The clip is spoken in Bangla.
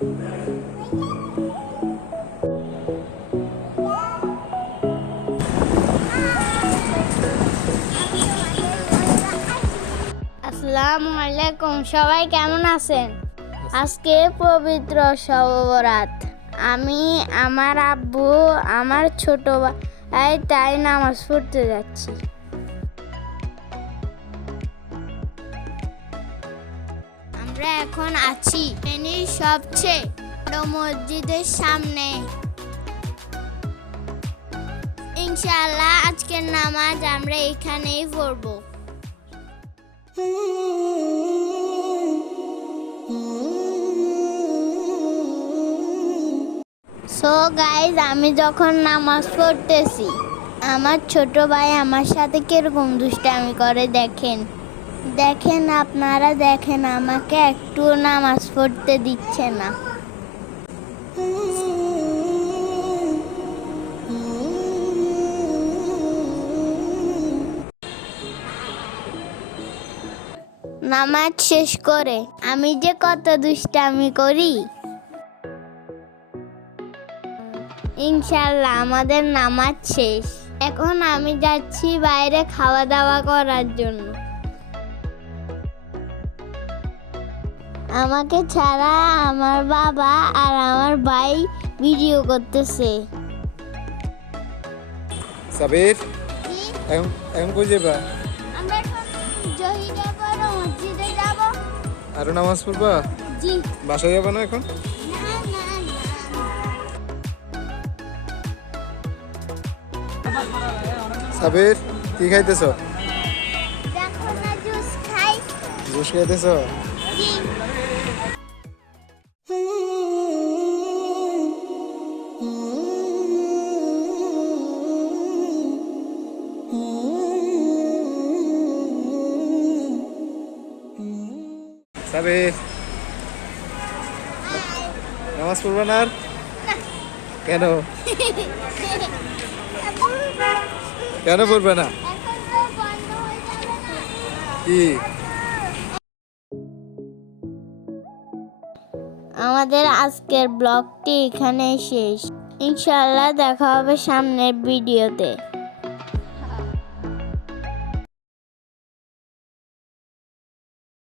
আসসালামু আলাইকুম, সবাই কেমন আছেন? আজকে পবিত্র শবে বরাত। আমি, আমার আব্বু, আমার ছোট ভাই তাই নামাজ পড়তে যাচ্ছি। আমরা এখন আছি ফেনীর সবচেয়ে বড় মসজিদের সামনে। ইনশাআল্লাহ আজকের নামাজ আমরা এখানেই পড়বো। সো গাইজ, আমি যখন নামাজ পড়তেছি, আমার ছোট ভাই আমার সাথে কিরকম দুষ্টামি করে দেখেন। দেখেন, আপনারা দেখেন, আমাকে একটু নামাজ পড়তে দিচ্ছে না। নামাজ শেষ করে আমি যে কত দুষ্টামি করি। ইনশাআল্লাহ আমাদের নামাজ শেষ। এখন আমি যাচ্ছি বাইরে খাওয়া দাওয়া করার জন্য। আমাকে ছাড়া আমার বাবা আর আমার ভাই ভিডিও করতেছে। সাবির, এখন কই যাবা? আমরা এখন জহিরে বড় মসজিদে যাব। আরো নামাজ পড়বা? জি। বাসায় যাবা না এখন? সাবির, কি খাইতেছ? দেখো না, জুস খাই। জুস খাইতেছ? জি। সাবির, নামাজ পড়বা না আর? কেন কেন পড়বে না? কি? আমাদের আজকের ব্লগটি এখানে শেষ। ইনশাআল্লাহ দেখা হবে সামনের ভিডিওতে।